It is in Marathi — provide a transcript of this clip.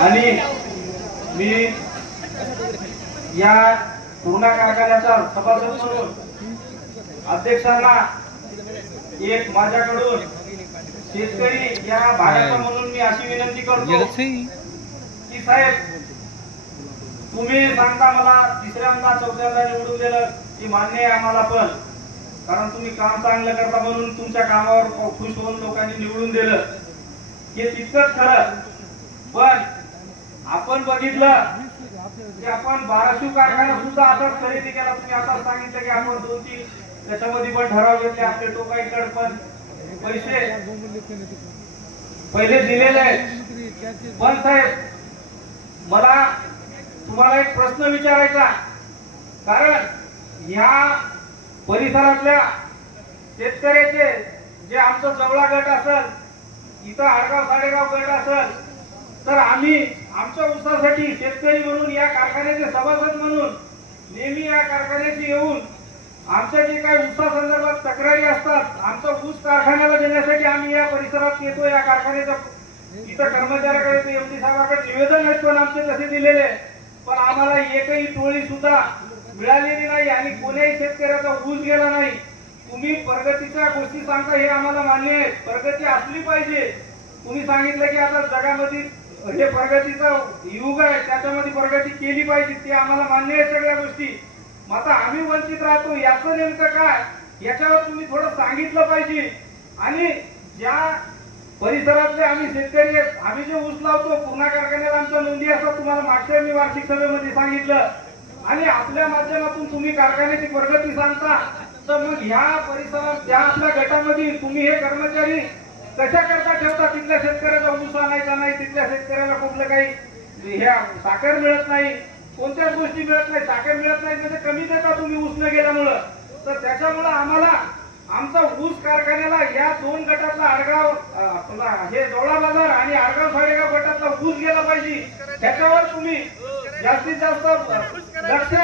आणि मी या पूर्ण कारखान्याचा सभासद म्हणून अध्यक्षांना एक माझ्याकडून शेतकरी या भागाचा म्हणून मी अशी विनंती करतो की साहेब, तुम्ही सांगता मला तिसऱ्यांदा चौथ्यांदा निवडून दिलं की मान्य आहे आम्हाला, पण कारण तुम्ही काम चांगलं करता म्हणून तुमच्या कामावर खुश होऊन लोकांनी निवडून दिलं, हे तितकंच खरं. पण आपण बघितलं की आपण बाराशू कारखाना सुद्धा असाच खरेदी केला. तुम्ही आता सांगितलं की आपण 2-3 त्याच्यामध्ये पण ठराव घेतले, आपले टोकाईकडे पण पैसे पहिले दिलेले आहेत. पण साहेब, मला तुम्हाला एक प्रश्न विचारायचा, कारण या परिसरातल्या शेतकऱ्याचे जे आमचं जवळा गट असेल, इथं आडगाव साडेगाव गट असेल, तर आम्ही आमच्या ऊसासाठी शेतकरी म्हणून या कारखान्याचे सभासद म्हणून नेहमी या कारखान्याची येऊन आमच्या जे काही ऊसा संदर्भात तक्रारी असतात, आमचा ऊस कारखान्याला देण्यासाठी आम्ही या परिसरात येतो. या कारखान्याच्या इथं कर्मचाऱ्याकडे एमडी साहेबांकडे निवेदन आहेत, पण आमचे तसे दिलेले, पण आम्हाला एकही टोळी सुद्धा मिळालेली नाही आणि कोणत्याही शेतकऱ्याचा ऊस गेला नाही. तुम्ही प्रगतीच्या गोष्टी सांगता, हे आम्हाला मान्य आहे, प्रगती असली पाहिजे. तुम्ही सांगितलं की आता जगामध्ये हे प्रगतीचा युग आहे, त्याच्यामध्ये प्रगती केली पाहिजे, ते आम्हाला मान्य आहे सगळ्या गोष्टी. आता आम्ही वंचित राहतो, याचं नेमकं काय, याच्यावर तुम्ही थोडं सांगितलं पाहिजे. आणि ज्या परिसरातले आम्ही शेतकरी आहेत, आम्ही जे ऊस लावतो, पूर्ण कारखान्याला आमच्या नोंदी असतात, तुम्हाला मागच्या मी वार्षिक सभेमध्ये सांगितलं. आणि आपल्या माध्यमातून तुम्ही कारखान्याची प्रगती सांगता, तर मग ह्या परिसरात त्या आपल्या गटामध्ये तुम्ही हे कर्मचारी कशा करता ठेवता? तिथल्या शेतकऱ्याचा ऊस आणायचा नाही, तिथल्या शेतकऱ्याला कुठलं काही ह्या साखर मिळत नाही, कोणत्याच गोष्टी मिळत नाही, साखर मिळत नाही, म्हणजे कमी देता तुम्ही ऊस न गेल्यामुळं. तर त्याच्यामुळं आम्हाला आमचा ऊस कारखान्याला या 2 गटातला आडगाव हे जवळा बाजार आणि आडगाव साडेगाव गटातला ऊस गेला पाहिजे, त्याच्यावर तुम्ही जास्तीत जास्त लक्ष